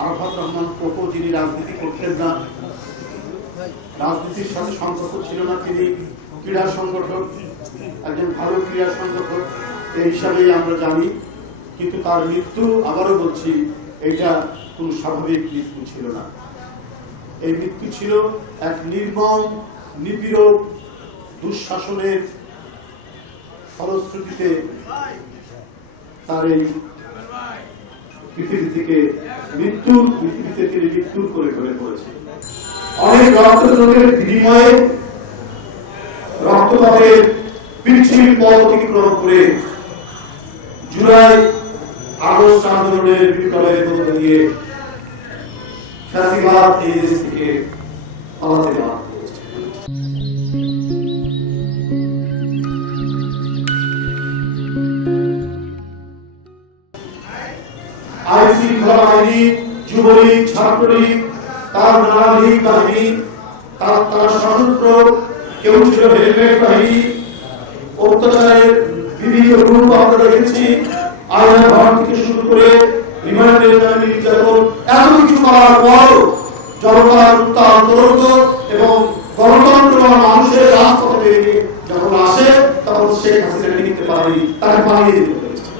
Arafat Rahman cocoa, যিনি রাজনীতি করতেন না, রাজনীতির সাথে সম্পর্ক ছিল না, তিনি ক্রীড়া সংগঠক, একজন ভালো ক্রীড়া সংগঠক এই হিসাবেই আমরা জানি। কিন্তু তার মৃত্যু, আবারও বলছি, এটা কোন স্বাভাবিক মৃত্যু ছিল না। এই মৃত্যু ছিল এক নির্মম নিপীড়ক দুঃশাসনের ফলশ্রুতিতে তার এই পৃথিবী থেকে তিনি মৃত্যুর করে পড়েছে। অনেক রক্তের বিনিময়ে রক্তপাতের পিচ্ছিল পথ অতিক্রম করে জুলাই আগস্ট আন্দোলনের বিপ্লবের মধ্য দিয়ে ফ্যাসিবাদ এই দেশ থেকে পালাতে বাধ্য হয়েছে। আইন শৃঙ্খলা বাহিনী, যুবলীগ, ছাত্রলীগ, তার নানাবিধ বাহিনী, তারা সশস্ত্র, কেউ ছিল হেলমেট বাহিনী, অত্যাচারের বিভিন্ন রূপ আমরা দেখেছি। আয়না ঘর থেকে শুরু করে রিমান্ডের নামে নির্যাতন, এত কিছু করার পরও জনতার উত্তাল এবং গণতন্ত্র মানুষের রাজপথে বেরিয়ে যখন আসে, তখন শেখ হাসিনা নিতে পারেনি, তাকে পালিয়ে দিতে পেরেছে।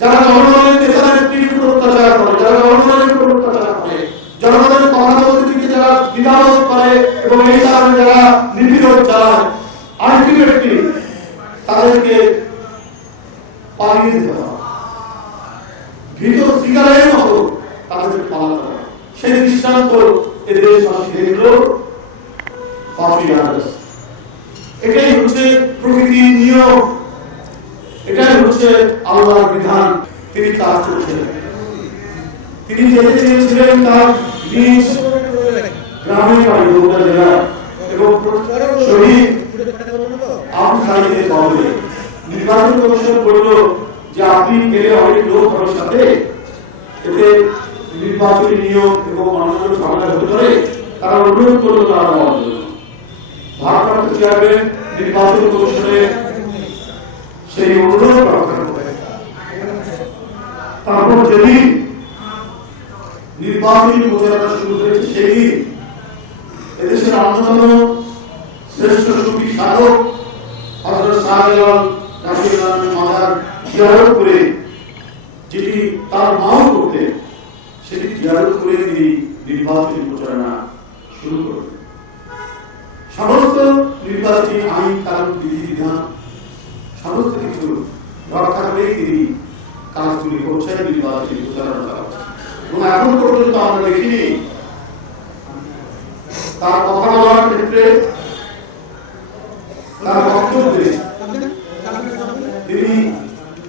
যারা জনগণের নেতাদের উপর অত্যাচার করে, যারা জনগণের উপর অত্যাচার করে, জনগণের কথা বলতে দিকে যারা দ্বিধাবোধ করে এবং এই কারণে যারা নিপীড়ন চালায়, আলটিমেটলি তাদেরকে পালিয়ে দিতে হবে, ভীত শিকারের মতো তাদের পালাতে হবে। সেই দৃষ্টান্ত দেশবাসী দেখল 5ই আগস্ট। এটাই হচ্ছে প্রকৃতির নিয়ম, এটাই হচ্ছে আল্লাহর বিধান। তিনি কাজ করছিলেন, তিনি যেতে চেয়েছিলেন তার নিজ গ্রামের বাড়ি বগুড়া জেলা এবং শহীদ আবু সাঈদের কবরে। নির্বাচন কমিশন বলল যে আপনি গেলে অনেক লোক হবে সাথে, এতে নির্বাচনী নিয়ম এবং অন্যান্য ঝামেলা হতে পারে, তারা অনুরোধ করল তারা দেওয়ার জন্য। ভারপ্রাপ্ত চেয়ারম্যান নির্বাচন কমিশনের সেই অনুরোধ রক্ষা করে। তারপর যেদিন নির্বাচনী প্রচারণা শুরু হয়েছে, সেই এদেশের অন্যতম শ্রেষ্ঠ সুফি সাধক হযরত শাহজালাল রাশিদুল্লাহর মাজার জিয়ারত করে, যেটি তার মাও করতেন, সেটি জিয়ারত করে তিনি নির্বাচনী প্রচারণা শুরু করলেন। সমস্ত নির্বাচনী আইন কানুন বিধিবিধান সমস্ত কিছু রক্ষা করে তিনি কাজগুলি করছেন, নির্বাচনী প্রচারণা চালাচ্ছেন। এবং এখন পর্যন্ত আমরা দেখিনি তার কথা বলার ক্ষেত্রে, তার বক্তব্যে তিনি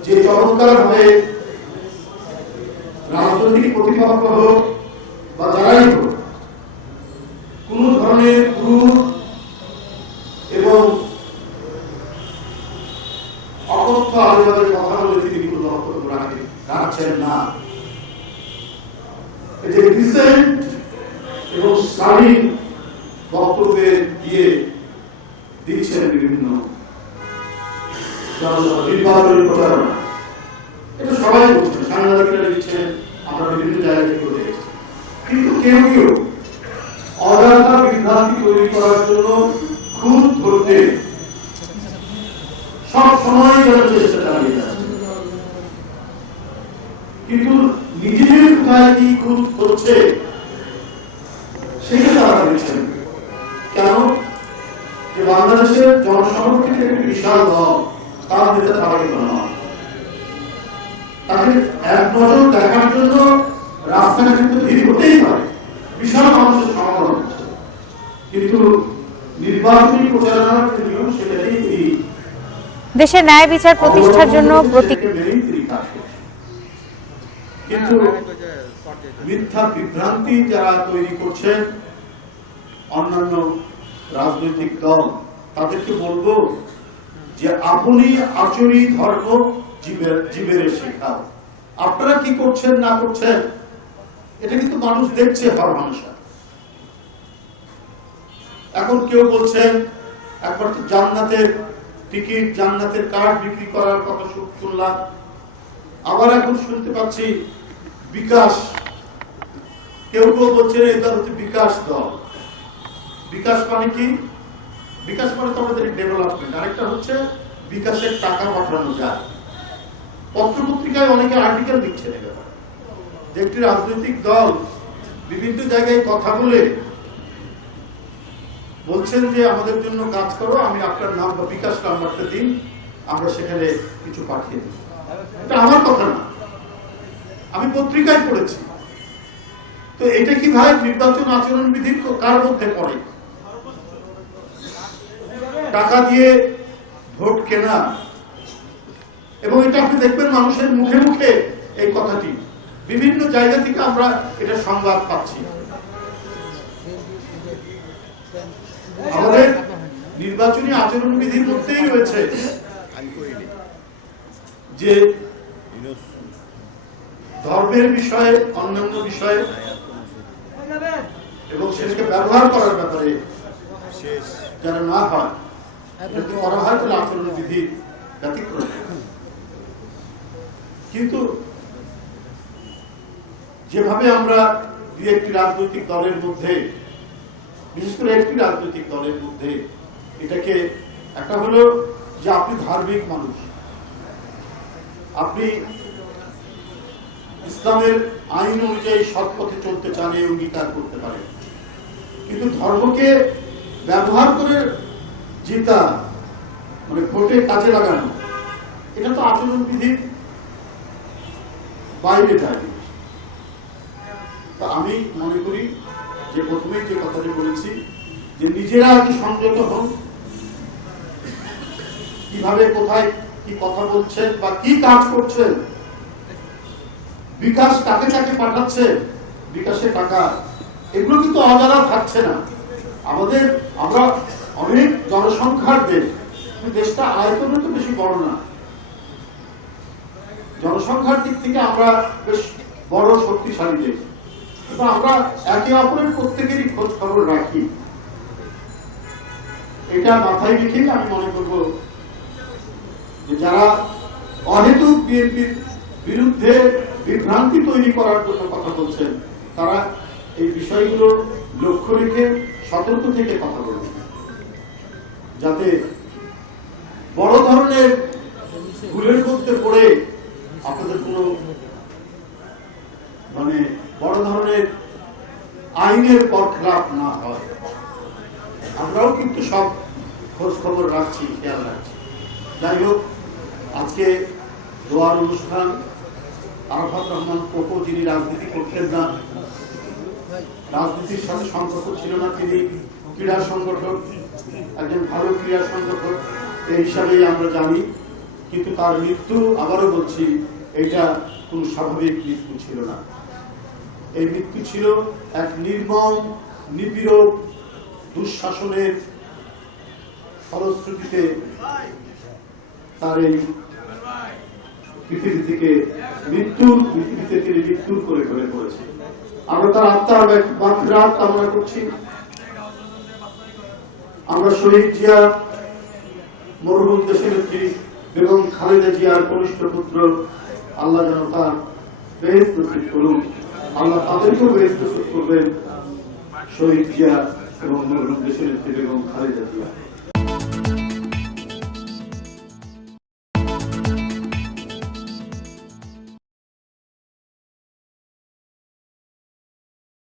যে চমৎকার ভাবে রাজনৈতিক প্রতিপক্ষ হোক বা যারাই হোক, কোন ধরনের ক্রুর এবং অকথ্য আলোচনার কথা বলে তিনি কোন বক্তব্য রাখছেন না। যে ডিসেন্ট এবং স্বাধীন বক্তব্যে দিয়ে দিচ্ছেন বিভিন্ন নির্বাচনী প্রচারণা, এটা সবাই বলছেন, সাংবাদিকরা দিচ্ছেন, আমরা বিভিন্ন জায়গা থেকে দেখেছি। কিন্তু কেউ কেউ অযথা বিভ্রান্তি তৈরি করার জন্য খুদ ধরতে সব সময় যেন চেষ্টা চালিয়ে যাচ্ছে, কিন্তু নিজেদের কোথায় কি খুদ হচ্ছে সেটা তারা দেখছেন। কেন? যে বাংলাদেশের জনসমর্থিত একটি বিশাল দল, তার নেতা তারেক রহমান, তাকে এক নজর দেখার জন্য রাস্তাঘাটে কিন্তু ভিড় হতেই পারে, বিশাল মানুষের সমাগম হচ্ছে, কিন্তু নির্বাচনী প্রচারণার যে নিয়ম সেটাই তিনি দেশে ন্যায় বিচার প্রতিষ্ঠার জন্য কিন্তু মিথ্যা বিভ্রান্তি যারা তৈরি করছেন অন্যান্য রাজনৈতিক দল, তাদেরকে বলবো যে আপনি আচরি ধর্ম জীবের শেখাও। আপনারা কি করছেন না করছেন এটা কিন্তু মানুষ দেখছে হর মানুষা। এখন কেউ বলছেন একবার তো জান্নাতের টিকিট, জান্নাতের কার্ড বিক্রি করার কথা শুনলাম, আবার এখন শুনতে পাচ্ছি বিকাশ কেউ কেউ বলছেন এটা হচ্ছে বিকাশ দল। বিকাশ মানে কি? বিকাশ মানে তো আমাদের ডেভেলপমেন্ট, আরেকটা হচ্ছে বিকাশের টাকা পাঠানো যায়। পত্রপত্রিকায় অনেকে আর্টিকেল দিচ্ছে যে একটি রাজনৈতিক দল বিভিন্ন জায়গায় কথা বলে বলছেন যে আমাদের জন্য কাজ করো, আমি আপনার নাম বা বিকাশ নাম্বারটা দিন, আমরা সেখানে কিছু পাঠিয়ে দিই। এটা আমার কথা না, আমি পত্রিকায় পড়েছি। তো এটা কি ভাই নির্বাচন আচরণ বিধির কার মধ্যে পড়ে? টাকা দিয়ে ভোট কেনা, এবং এটা আপনি দেখবেন মানুষের মুখে মুখে এই কথাটি, বিভিন্ন জায়গা থেকে আমরা এটা সংবাদ পাচ্ছি। আমাদের নির্বাচনী আচরণ বিধির মধ্যেই রয়েছে যে ধর্মের বিষয়ে, অন্যান্য বিষয়ে এবং সেটাকে ব্যবহার করার ব্যাপারে যেন না হয়, যদি করা হয় তাহলে আচরণ বিধি ব্যতিক্রম। কিন্তু যেভাবে আমরা দুই একটি রাজনৈতিক দলের মধ্যে, বিশেষ করে একটি রাজনৈতিক দলের মধ্যে এটাকে, একটা হলো যে আপনি ধার্মিক মানুষ, আপনি ইসলামের আইন অনুযায়ী সৎ পথে চলতে চান, এই অঙ্গীকার করতে পারেন, কিন্তু ধর্মকে ব্যবহার করে জিতা, মানে ভোটে কাজে লাগানো, এটা তো আচরণ বিধির বাইরে যায়। তা আমি মনে করি যে প্রথমেই যে কথাটি বলেছি, যে নিজেরা কি সংযত হন, কিভাবে কোথায় কি কথা বলছেন বা কি কাজ করছেন, বিকাশ কাকে কাকে পাঠাচ্ছে, বিকাশের টাকা, এগুলো কিন্তু অজানা থাকছে না। আমরা অনেক জনসংখ্যার দেশ, দেশটা আয়তনে তো বেশি বড় না, জনসংখ্যার দিক থেকে আমরা বেশ বড় শক্তিশালী দেশ, কিন্তু আমরা একে অপরের প্রত্যেকেরই খোঁজ খবর রাখি। এটা মাথায় রেখেই আমি মনে করব যে যারা অহেতুক বিএনপির বিরুদ্ধে বিভ্রান্তি তৈরি করার জন্য কথা বলছেন, তারা এই বিষয়গুলো লক্ষ্য রেখে সতর্ক থেকে কথা বলবেন, যাতে বড় ধরনের ভুলের মধ্যে পড়ে আপনাদের কোনো মানে বড় ধরনের আইনের বরখেলাপ না হয়। আমরাও কিন্তু সব খোঁজ খবর রাখছি, খেয়াল রাখছি। যাই হোক, আজকে দোয়ার অনুষ্ঠান, আরাফাত রহমান কোকো যিনি রাজনীতি করতেন না, রাজনীতির সাথে সম্পর্ক ছিল না, তিনি ক্রীড়া সংগঠক, একজন ভালো ক্রীড়া সংগঠক এই হিসাবেই আমরা জানি, কিন্তু তার মৃত্যু, আবারও বলছি, এটা কোন স্বাভাবিক মৃত্যু ছিল না। এই মৃত্যু ছিল এক নির্মম, নিপীড়ক, দুঃশাসনের ফলশ্রুতিতে তার এই পৃথিবী থেকে তিনি মৃত্যুর করে ঘরে পড়েছে। আমরা তার আত্মার মাগফিরাত কামনা করছি। আমরা শহীদ জিয়া, মরহুম দেশনেত্রী বেগম খালেদা জিয়ার কনিষ্ঠ পুত্র, আল্লাহ যেন তার বেহেশত নসিব করুন, আল্লাহ তাদেরকেও বেহেশত নসিব করবেন, শহীদ জিয়া এবং মরহুম দেশনেত্রী বেগম খালেদা জিয়া।